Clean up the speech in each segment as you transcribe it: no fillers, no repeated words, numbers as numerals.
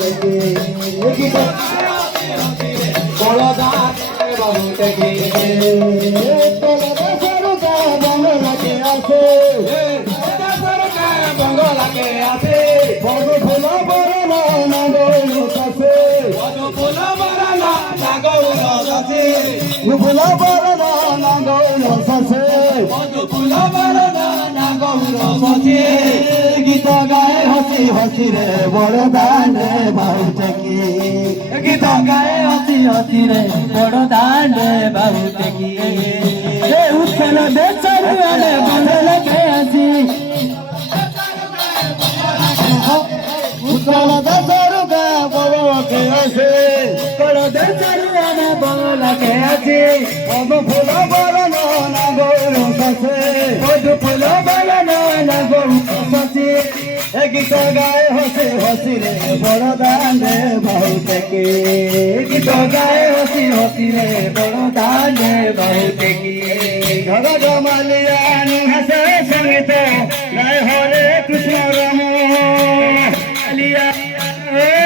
থেকে গীত বড় দাঁড়ে বাবু থেকে বাংলাকে আছে বাংলাকে আছে বড় ফুল বড় না গৌর আছে বড় ফুল বড় না গৌর আছে ফুল বড় না গৌর আছে বড় ফুল বড় না গৌর আছে গীত গায়ে হসি হসি রে বড় দাঁড়ে বাবু থেকে গীত গায়ে হসি হসি রে বড় দাঁড়ে বাবু থেকে উৎসল দেশের আলে বাংলাকে আছি উৎসল দেশের বাংলাকে আছে বড় দেশের আলে বাংলাকে আছে বড় ফুল বড় না গৌর আছে বড় ফুল বড় না গৌর আছে গীত গায়ে হসি হসি রে বড় দাঁড়ে বাবু থেকে গীত গায়ে হসি হসি রে বড় দাঁড়ে বাবু থেকে ঘর জমালিয়ান হাসে সঙ্গীত গায়ে হরে কৃষ্ণ রাম আলিয়া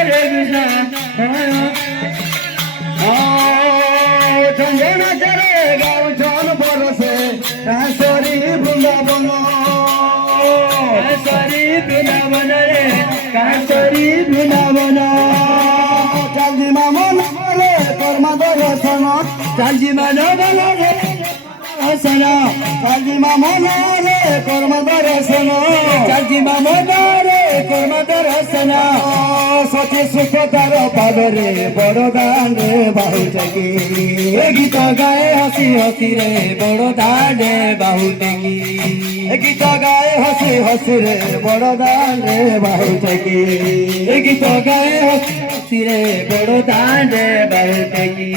রে কৃষ্ণ চন্দনা চরে গাও জন বরসে কাশরী বৃন্দাবন কাশরী বৃন্দাবন রে কাশরী বৃন্দাবন চালজি মামন বলে কর্ম দর্শন চালজি মানব রে হসন চালজি মামন রে কর্ম দর্শন চালজি মামন রে কর্ম দর্শন সচি সুখতার পাদরে বড় দাঁড়ে বাহু থেকে গীত গায়ে হসি হসি রে বড় দাঁড়ে বাহু থেকে গীত গায়ে হসি হসি রে বড় দাঁড়ে বাহু থেকে গীত গায়ে হসি হসি রে বড় দাঁড়ে বাহু থেকে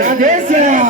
রাধে শ্যাম।